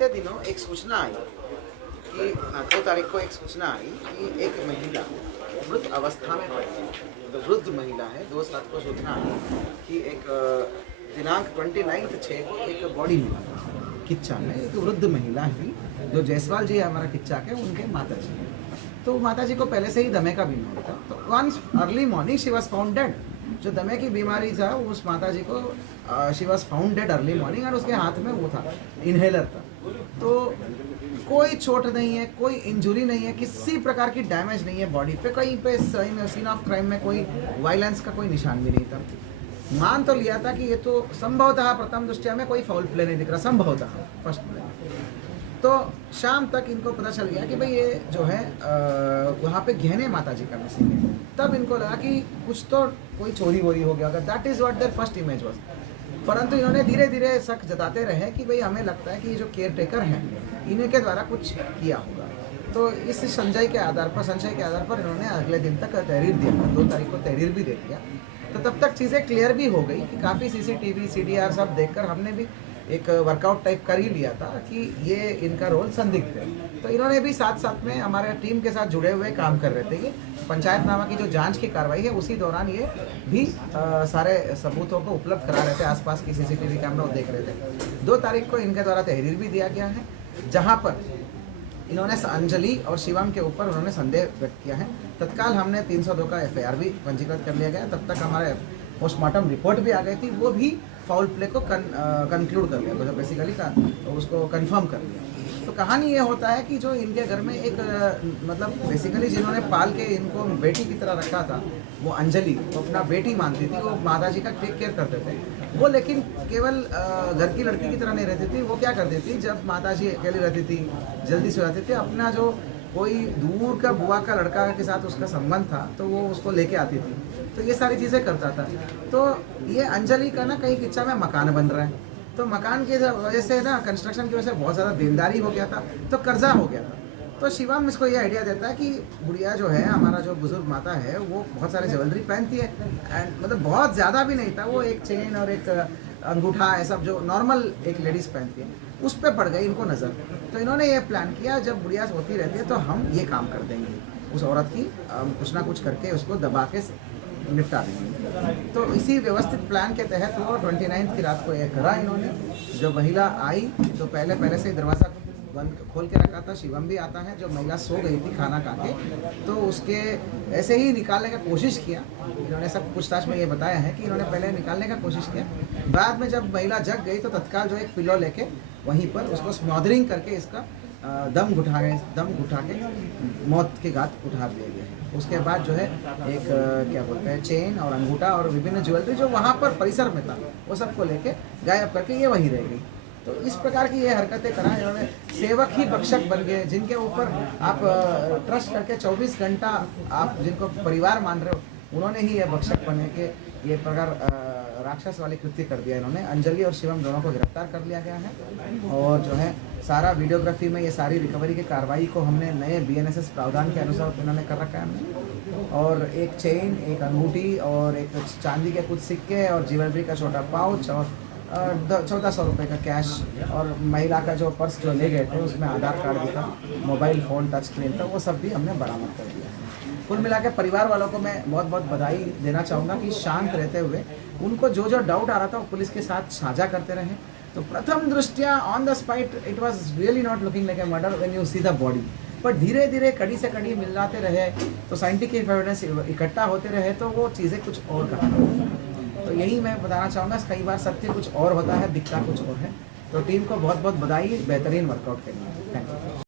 बीते दिनों एक सूचना आई कि 2 तारीख को एक सूचना आई कि एक महिला मृत अवस्था में पड़ी है। तो वृद्ध महिला है। 2/7 को सूचना आई कि एक दिनांक 29/6 को एक बॉडी मिला किच्चा में। एक वृद्ध महिला थी जो जायसवाल जी हमारा किच्चा के उनके माता जी। तो माता जी को पहले से ही दमे का बीमारी था। तो once early morning she was found dead. जो दमे की बीमारी था उस माता जी को she was found dead early morning और उसके हाथ में वो था इन्हेलर था। तो कोई चोट नहीं है, कोई इंजुरी नहीं है, किसी प्रकार की डैमेज नहीं है बॉडी पे। कहीं पे सीन ऑफ क्राइम में कोई वायलेंस का कोई निशान भी नहीं था। मान तो लिया था कि ये तो संभवतः प्रथम दृष्टया में कोई फाउल प्ले नहीं दिख रहा, संभवतः फर्स्ट प्ले। तो शाम तक इनको पता चल गया कि भाई ये जो है वहाँ पे गहने माता जी का मिसिंग है। तब इनको लगा कि कुछ तो कोई चोरी वोरी हो गया होगा। That is what their first image was. परंतु इन्होंने धीरे धीरे शक जताते रहे कि भाई हमें लगता है कि ये जो केयर टेकर हैं इन्हीं के द्वारा कुछ किया होगा। तो इस संशय के आधार पर इन्होंने अगले दिन तक तहरीर दिया, 2 तारीख को तहरीर भी दे दिया। तो तब तक चीज़ें क्लियर भी हो गई कि काफ़ी CCTV CDR सब देखकर हमने भी एक वर्कआउट टाइप कर ही लिया था कि ये इनका रोल संदिग्ध है। तो इन्होंने भी साथ साथ में हमारे टीम के साथ जुड़े हुए काम कर रहे थे। ये पंचायतनामा की जो जांच की कार्रवाई है उसी दौरान ये भी सारे सबूतों को उपलब्ध करा रहे थे। आसपास की CCTV कैमरा देख रहे थे। 2 तारीख को इनके द्वारा तहरीर भी दिया गया है जहाँ पर इन्होंने अंजलि और शिवम के ऊपर उन्होंने संदेह व्यक्त किया है। तत्काल हमने 302 का FIR भी पंजीकृत कर लिया गया। तब तक हमारे पोस्टमार्टम रिपोर्ट भी आ गई थी, वो भी फाउल प्ले को कंक्लूड कर लिया, मतलब बेसिकली उसको कंफर्म कर लिया। तो कहानी ये होता है कि जो इनके घर में एक मतलब बेसिकली जिन्होंने पाल के इनको बेटी की तरह रखा था वो अंजलि, वो अपना बेटी मानती थी, वो माता जी का टेक केयर करते थे वो। लेकिन केवल घर की लड़की की तरह नहीं रहती थी। वो क्या करती थी, जब माता जी अकेली रहती थी, जल्दी से जाती थी, अपना जो कोई दूर का बुआ का लड़का के साथ उसका संबंध था तो वो उसको लेके आती थी। तो ये सारी चीज़ें करता था। तो ये अंजलि का ना कहीं किच्चा में मकान बन रहा है। तो मकान की वजह से ना कंस्ट्रक्शन की वजह से बहुत ज़्यादा देनदारी हो गया था, तो कर्जा हो गया था। तो शिवम इसको ये आइडिया देता है कि बुढ़िया जो है, हमारा जो बुजुर्ग माता है, वो बहुत सारे ज्वेलरी पहनती है एंड मतलब बहुत ज़्यादा भी नहीं था, वो एक चेन और एक अंगूठा ऐसा जो नॉर्मल एक लेडीज़ पहनती है, उस पर पड़ गई इनको नज़र। तो इन्होंने ये प्लान किया, जब बुढ़िया होती रहती है तो हम ये काम कर देंगे, उस औरत की कुछ ना कुछ करके उसको दबा के निपटा देंगे। तो इसी व्यवस्थित प्लान के तहत वो 29 की रात को ये करा इन्होंने। जब महिला आई तो पहले से ही दरवाज़ा बंद खोल के रखा था। शिवम भी आता है। जो महिला सो गई थी खाना खा के, तो उसके ऐसे ही निकालने का कोशिश किया। इन्होंने सब पूछताछ में ये बताया है कि इन्होंने पहले निकालने का कोशिश किया, बाद में जब महिला जग गई तो तत्काल जो एक पिलो लेके वहीं पर उसको स्मॉदरिंग करके इसका दम घुटा के मौत के घाट उठा दिया गया। उसके बाद जो है एक क्या बोलते हैं चेन और अंगूठा और विभिन्न ज्वेलरी जो वहाँ पर परिसर में था वो सबको लेके गायब करके ये वहीं रह गई। तो इस प्रकार की ये हरकतें करा इन्होंने। सेवक ही भक्षक बन गए, जिनके ऊपर आप ट्रस्ट करके 24 घंटा आप जिनको परिवार मान रहे हो, उन्होंने ही ये भक्षक बने के ये प्रकार राक्षस वाली कृत्य कर दिया इन्होंने। अंजलि और शिवम दोनों को गिरफ्तार कर लिया गया है और जो है सारा वीडियोग्राफी में ये सारी रिकवरी की कार्रवाई को हमने नए BNSS प्रावधान के अनुसार इन्होंने कर रखा है हमने। और एक चेन, एक अंगूठी और एक चांदी के कुछ सिक्के और ज्वेलरी का छोटा पाउच और 1400 रुपये का कैश और महिला का जो पर्स जो ले गए थे उसमें आधार कार्ड भी था, मोबाइल फ़ोन टच स्क्रीन था, वो सब भी हमने बरामद कर दिया। कुल मिला के परिवार वालों को मैं बहुत बहुत बधाई देना चाहूँगा कि शांत रहते हुए उनको जो जो डाउट आ रहा था वो पुलिस के साथ साझा करते रहे। तो प्रथम दृष्टया on the spot it was really not looking like a murder when you see the body, but धीरे धीरे कड़ी से कड़ी मिलाते रहे तो साइंटिफिक एविडेंस इकट्ठा होते रहे तो वो चीज़ें कुछ और कहा। तो यही मैं बताना चाहूँगा, कई बार सत्य कुछ और होता है, दिखता कुछ और है। तो टीम को बहुत बहुत बधाई बेहतरीन वर्कआउट के लिए। Thank you.